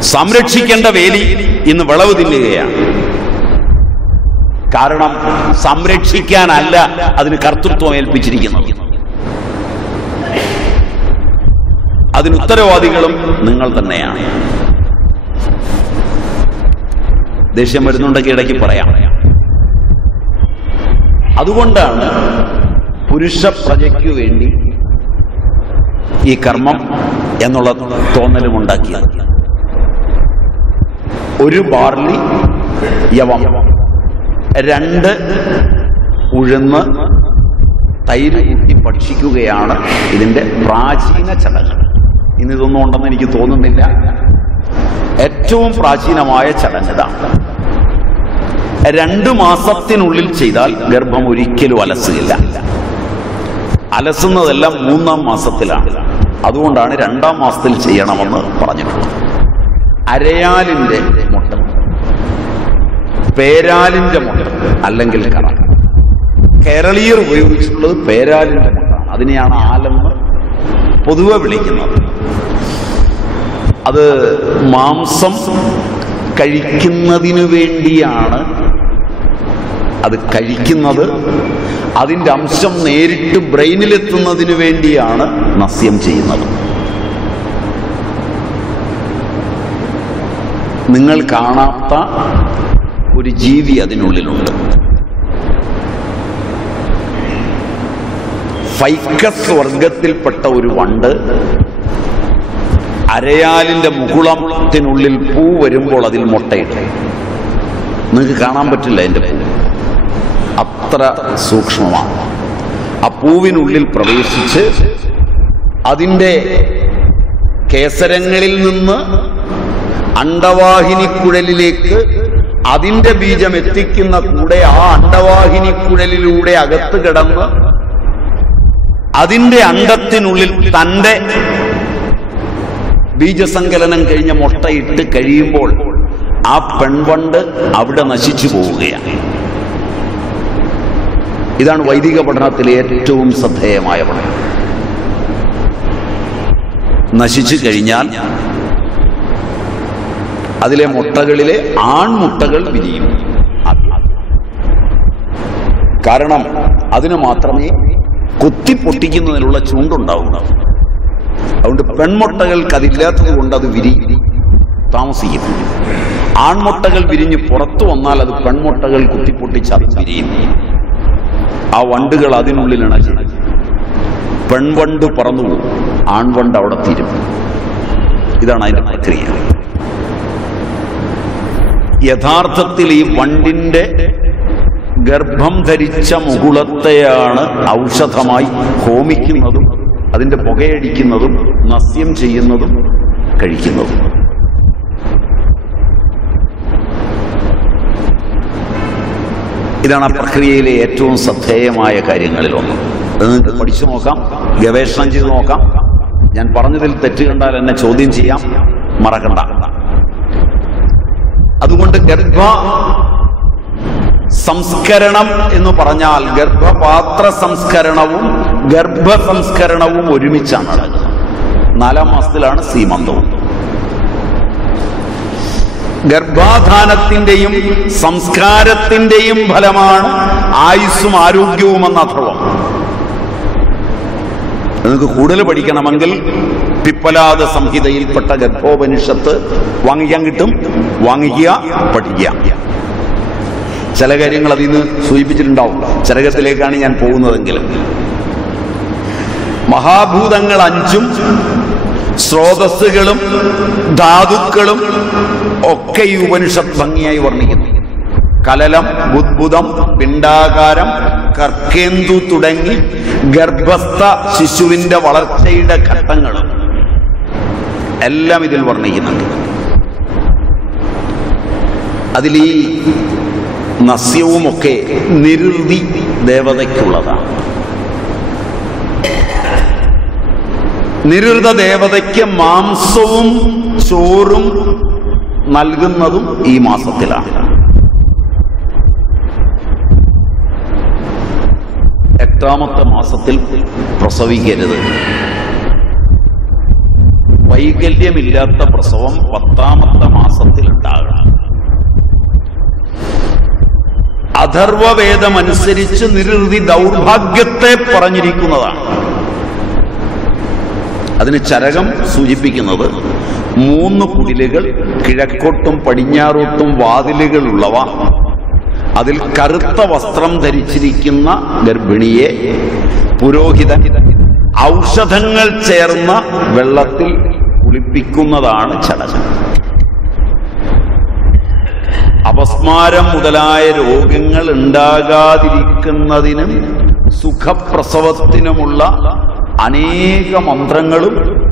സംരക്ഷിക്കേണ്ട വേലി ഇന്ന് വിളവ് തിന്നുകയാണ്. കാരണം സംരക്ഷിക്കാനല്ല അതിന് കർത്തൃത്വം ഏൽപ്പിച്ചിരിക്കുന്നത്. അതിന് ഉത്തരവാദികളും നിങ്ങൾ തന്നെയാണ്. ദേഷ്യം വരുന്നുണ്ടെങ്കിൽ ഇടയ്ക്ക് പറയാം. അതുകൊണ്ടാണ് പുരുഷ പ്രജയ്ക്കു വേണ്ടി ഈ കർമ്മം എന്നുള്ള തോന്നലും ഉണ്ടാക്കിയത്. ഒരു ബാർലി യവം. രണ്ട് ഉഴുന്ന് തൈര് കൂട്ടി ഭക്ഷിക്കുകയാണ് ഇതിന്റെ പ്രാചീന ചടങ്ങ്. ഇന്ന് ഇതൊന്നും ഉണ്ടെന്ന് എനിക്ക് തോന്നുന്നില്ല. ഏറ്റവും പ്രാചീനമായ ചടങ്ങ് ഇതാണ് രണ്ടു മാസത്തിനുള്ളിൽ ചെയ്താൽ ഗർഭം ഒരിക്കലും അലസുകയില്ല. അലസുന്നതെല്ലാം മൂന്നാം മാസത്തിലാണ്. അതുകൊണ്ടാണ് രണ്ടാം മാസത്തിൽ ചെയ്യണമെന്ന് പറഞ്ഞിട്ടുള്ളത്. അരയാലിന്റെ മുട്ട. പേരാലിന്റെ മുട്ട അല്ലെങ്കിൽ കറ. കേരളീയർ ഉപയോഗിച്ചിട്ടുള്ളത് പേരാലിന്റെ മുട്ടാണ് അതിനെയാണ് ആലെന്ന് പൊതുവെ വിളിക്കുന്നത്. അത് മാംസം കഴിക്കുന്നതിനു വേണ്ടിയാണ് അത് കഴിക്കുന്നത്. അതിന്റെ അംശം നേരിട്ട് ബ്രെയിനിലെത്തുന്നതിന് വേണ്ടിയാണ് നസ്യം ചെയ്യുന്നത്. നിങ്ങൾ കാണാത്ത ഒരു ജീവി അതിനുള്ളിലുണ്ട്. ഫൈക്കസ് വർഗത്തിൽപ്പെട്ട ഒരു വണ്ട് അരയാലിന്റെ മുകുളത്തിനുള്ളിൽ പൂ വരുമ്പോൾ അതിൽ മുട്ടയിട്ട്. നിങ്ങൾക്ക് കാണാൻ പറ്റില്ല അതിന്റെ പൂ. അത്ര സൂക്ഷ്മമാണ്. ആ പൂവിനുള്ളിൽ പ്രവേശിച്ച് അതിന്റെ കേസരങ്ങളിൽ നിന്ന് അണ്ടവാഹിനിക്കുഴലിലേക്ക് അതിന്റെ ബീജം എത്തിക്കുന്ന കൂടെ ആ അണ്ടവാഹിനിക്കുഴലിലൂടെ അകത്ത് കിടന്ന് അതിന്റെ അണ്ടത്തിനുള്ളിൽ തന്റെ ബീജസങ്കലനം കഴിഞ്ഞ മുട്ടയിട്ട് കഴിയുമ്പോൾ ആ പെൺവണ്ട് അവിടെ നശിച്ചു പോവുകയാണ്. ഇതാണ് വൈദിക പഠനത്തിലെ ഏറ്റവും ശ്രദ്ധേയമായ പഠനം. നശിച്ചു കഴിഞ്ഞാൽ അതിലെ മുട്ടകളിലെ ആൺമുട്ടകൾ വിരിയും. കാരണം അതിന് മാത്രമേ കുത്തി പൊട്ടിക്കുന്നതിനുള്ള ചൂണ്ടുണ്ടാവുക അതുകൊണ്ട് പെൺമുട്ടകൾക്ക് അതില്ലാത്തത് കൊണ്ട് അത് വിരി താമസിക്കും. ആൺമുട്ടകൾ വിരിഞ്ഞ് പുറത്തു വന്നാൽ അത് പെൺമുട്ടകൾ കുത്തിപ്പൊട്ടിച്ച് അത് വിരിയും. ആ വണ്ടുകൾ അതിനുള്ളിലാണ് ഇണങ്ങി. പെൺവണ്ട് പറന്നു ആൺവണ്ട് അവിടെ തീരും. ഇതാണ് അതിന്റെ പ്രക്രിയ. യഥാർത്ഥത്തിൽ ഈ വണ്ടിന്റെ ഗർഭം ധരിച്ച മുകുളത്തെയാണ് ഔഷധമായി ഹോമിക്കുന്നതും അതിന്റെ പുകയടിക്കുന്നതും നസ്യം ചെയ്യുന്നതും കഴിക്കുന്നതും. ഇതാണ് ആ പ്രക്രിയയിലെ ഏറ്റവും ശ്രദ്ധേയമായ കാര്യങ്ങളിലൊന്ന് അത് നിങ്ങൾക്ക് പഠിച്ചു നോക്കാം ഗവേഷണം ചെയ്ത് നോക്കാം. ഞാൻ പറഞ്ഞതിൽ തെറ്റ് കണ്ടാൽ എന്നെ ചോദ്യം ചെയ്യാം മറക്കണ്ട. അതുകൊണ്ട് ഗർഭ സംസ്കരണം എന്ന് പറഞ്ഞാൽ ഗർഭപാത്ര സംസ്കരണവും ഗർഭ സംസ്കരണവും ഒരുമിച്ചാണ് നാലാം മാസത്തിലാണ് സീമന്തവും ഗർഭാധാനത്തിന്റെയും സംസ്കാരത്തിന്റെയും ഫലമാണ് ആയുസ്സും ആരോഗ്യവും എന്ന അഥർവം. നിങ്ങൾക്ക് കൂടുതൽ പഠിക്കണമെങ്കിൽ പിപ്പലാദ സംഹിതയിൽപ്പെട്ട ഗർഭോപനിഷത്ത് വാങ്ങിക്കാൻ കിട്ടും. വാങ്ങിക്കുക പഠിക്കുക. ചില കാര്യങ്ങൾ അതിൽ നിന്ന് സൂചിപ്പിച്ചിട്ടുണ്ടാവും. ചരകത്തിലേക്കാണ് ഞാൻ പോകുന്നതെങ്കിൽ. മഹാഭൂതങ്ങൾ അഞ്ചും സ്രോതസ്സുകളും ധാതുക്കളും ഒക്കെ ഈ ഉപനിഷത്ത് ഭംഗിയായി വർണിക്കുന്നു. കലലം ബുദ്ബുദം പിണ്ടാകാരം കർക്കേന്ദു തുടങ്ങി ഗർഭസ്ഥ ശിശുവിന്റെ വളർച്ചയുടെ ഘട്ടങ്ങളും എല്ലാം ഇതിൽ വർണിക്കുന്നുണ്ട്. അതിൽ ഈ നസ്യവുമൊക്കെ നിരുതി ദേവതയ്ക്കുള്ളതാണ്. നിരുത ദേവതയ്ക്ക് മാംസവും ചോറും നൽകുന്നതും ഈ മാസത്തിലാണ്. എട്ടാമത്തെ മാസത്തിൽ പ്രസവിക്കരുത്. വൈകല്യമില്ലാത്ത പ്രസവം പത്താമത്തെ മാസത്തിൽ ഉണ്ടാകണം അഥർവവേദമനുസരിച്ച് നിരവധി ദൗർഭാഗ്യത്തെ പറഞ്ഞിരിക്കുന്നതാണ്. അതിന് ചരകം സൂചിപ്പിക്കുന്നത് മൂന്ന് കുടിലുകൾ കിഴക്കോട്ടും പടിഞ്ഞാറോട്ടും വാതിലുകളുള്ളവ. അതിൽ കറുത്ത വസ്ത്രം ധരിച്ചിരിക്കുന്ന ഗർഭിണിയെ പുരോഹിത ഔഷധങ്ങൾ ചേർന്ന വെള്ളത്തിൽ കുളിപ്പിക്കുന്നതാണ് ചടങ്ങ് അപസ്മാരം മുതലായ രോഗങ്ങൾ ഉണ്ടാകാതിരിക്കുന്നതിനും സുഖപ്രസവത്തിനുമുള്ള അനേക മന്ത്രങ്ങളും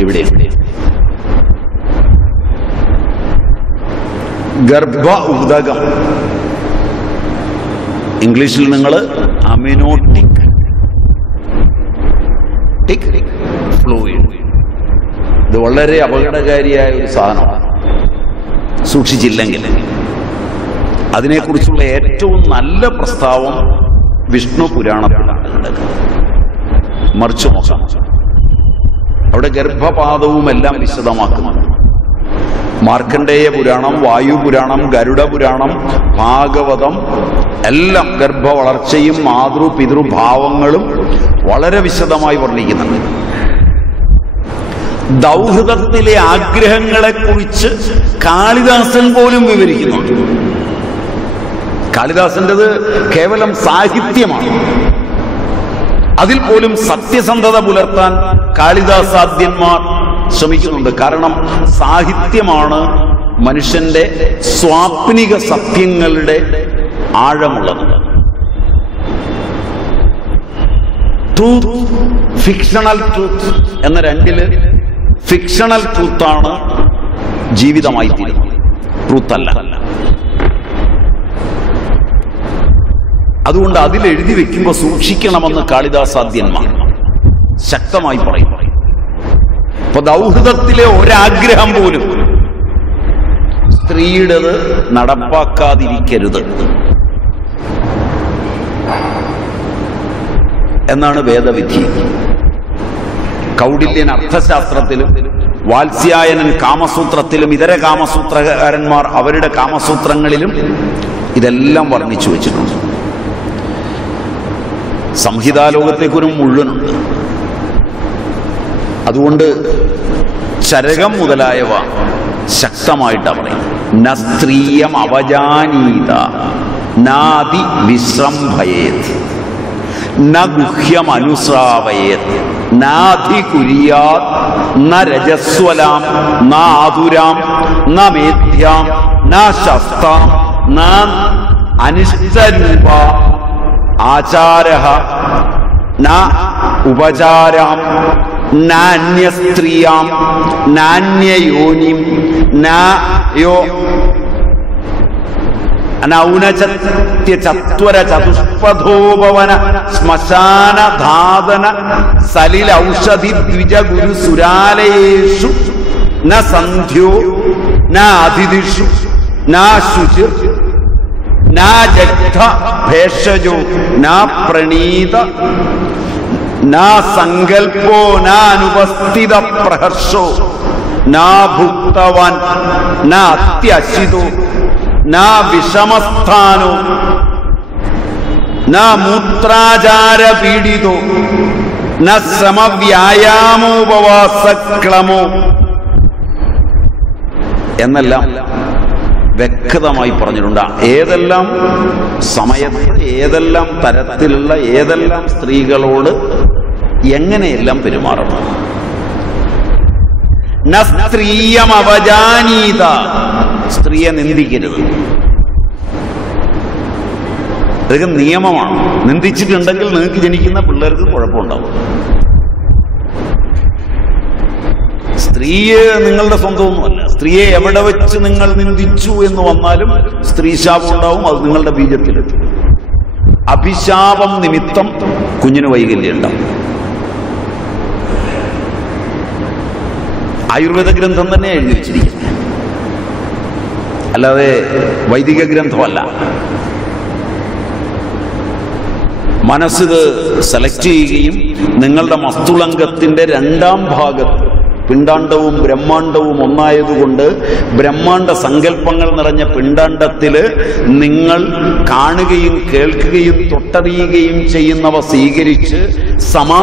ഇവിടെയുണ്ട്. ഗർഭ ഉദകം ഇംഗ്ലീഷിൽ നിങ്ങൾ അമിനോട്ടിക്. ടിക്. ഫ്ലൂയിഡ്. ഇത് വളരെ അപകടകാരിയായ ഒരു സാധനമാണ്. സൂക്ഷിച്ചില്ലെങ്കിൽ. അതിനെക്കുറിച്ചുള്ള ഏറ്റവും നല്ല പ്രസ്താവം വിഷ്ണു പുരാണത്തിലാണ്. കിടക്കുന്നത് മറിച്ചു നോക്കാം അവിടെ ഗർഭപാതവും എല്ലാം വിശദമാക്കുന്നുണ്ട് മാർക്കണ്ഡേയ പുരാണം വായു പുരാണം ഗരുഡ പുരാണം ഭാഗവതം എല്ലാം ഗർഭ വളർച്ചയും മാതൃ പിതൃഭാവങ്ങളും വളരെ വിശദമായി വർണിക്കുന്നുണ്ട്. ദൗഹൃദത്തിലെ ആഗ്രഹങ്ങളെക്കുറിച്ച് കാളിദാസൻ പോലും വിവരിക്കുന്നുണ്ട്. കാളിദാസന്റേത് കേവലം സാഹിത്യമാണ്. അതിൽ പോലും സത്യസന്ധത പുലർത്താൻ കാളിദാസാദ്യന്മാർ ശ്രമിക്കുന്നുണ്ട്. കാരണം സാഹിത്യമാണ് മനുഷ്യന്റെ സ്വാപ്നിക സത്യങ്ങളുടെ ആഴമുള്ളത്. ട്രൂത്ത് ഫിക്ഷണൽ ട്രൂത്ത് എന്ന രണ്ടിൽ ഫിക്ഷണൽ ട്രൂത്താണ് ജീവിതമായി തീരുന്നത് ട്രൂത്ത് അതുകൊണ്ട് അതിൽ എഴുതി വെക്കുമ്പോൾ സൂക്ഷിക്കണമെന്ന് കാളിദാസാദ്യന്മാർ ശക്തമായി പറയും. ഇപ്പൊ ദൗഹൃദത്തിലെ ഒരാഗ്രഹം പോലും സ്ത്രീയുടേത് നടപ്പാക്കാതിരിക്കരുത്. എന്നാണ് വേദവിധി. കൗടില്യൻ അർത്ഥശാസ്ത്രത്തിലും വാത്സ്യായനൻ കാമസൂത്രത്തിലും ഇതര കാമസൂത്രകാരന്മാർ അവരുടെ കാമസൂത്രങ്ങളിലും ഇതെല്ലാം വർണിച്ചു വെച്ചിട്ടുണ്ട്. സംഹിതാലോകത്തേക്കൊരു മുഴുവനുണ്ട് അതുകൊണ്ട് ചരകം മുതലായവ ശക്തമായിട്ട് പറയും ന സ്ത്രീയം അവജാനീത നാതി വിശ്രംഭയേത്. ന ഗുഹ്യം അനുസ്രാവയേത് നാധികുര്യാത് ന രജസ്വലാം ന ആതുരാം ന മേധ്യാം ന ശസ്താം ന ആചാര ന ഉപചാരാം നാന്യസ്ത്രീയാം നാന്യയോനിം ചതുഷ്പഥോപവന ശ്മശാന ധാതന സലിൽ ദ്വിജ ഗുരു സുരാലയേഷു ന സന്ധ്യോ ന അതിഥിഷു ന ശുചിർ ന ജഗ്ധ ഭേഷജോ ന പ്രണീത നാ സങ്കൽപ്പോ ന പ്രഹർഷോ നാ ഭുക്തവാൻ നാ അത്യശിതോ നാ വിഷമസ്ഥാനോ നാ മൂത്രാചാര പീഡിതോ ന ശ്രമവ്യായാമോപവാസക്ലമോ. എന്നെല്ലാം വ്യക്തമായി പറഞ്ഞിട്ടുണ്ട്. ഏതെല്ലാം സമയത്ത് ഏതെല്ലാം തരത്തിലുള്ള ഏതെല്ലാം സ്ത്രീകളോട് എങ്ങനെയെല്ലാം പെരുമാറണം സ്ത്രീയെ നിന്ദിക്കരുത്. ഇതൊക്കെ നിയമമാണ്. നിന്ദിച്ചിട്ടുണ്ടെങ്കിൽ നിങ്ങൾക്ക് ജനിക്കുന്ന പിള്ളേർക്ക് കുഴപ്പമുണ്ടാവും. സ്ത്രീയെ നിങ്ങളുടെ സ്വന്തമൊന്നുമല്ല. സ്ത്രീയെ എവിടെ വെച്ച് നിങ്ങൾ നിന്ദിച്ചു എന്ന് വന്നാലും സ്ത്രീ ശാപം ഉണ്ടാവും അത് നിങ്ങളുടെ ബീജത്തിലെത്തും. അഭിശാപം നിമിത്തം കുഞ്ഞിന് വൈകല്യം ഉണ്ടാവും. ആയുർവേദ ഗ്രന്ഥം തന്നെ എഴുതി വെച്ചിരിക്കുന്നത്. അല്ലാതെ വൈദിക ഗ്രന്ഥമല്ല. മനസ്സിത് സെലക്ട് ചെയ്യുകയും നിങ്ങളുടെ മസ്തുളംഗത്തിന്റെ രണ്ടാം ഭാഗത്ത് പിണ്ടാണ്ടവും ബ്രഹ്മാണ്ടവും ഒന്നായതുകൊണ്ട് ബ്രഹ്മാണ്ട സങ്കല്പങ്ങൾ നിറഞ്ഞ പിണ്ടാണ്ടത്തിൽ നിങ്ങൾ കാണുകയും കേൾക്കുകയും തൊട്ടറിയുകയും ചെയ്യുന്നവ സ്വീകരിച്ച് സമാ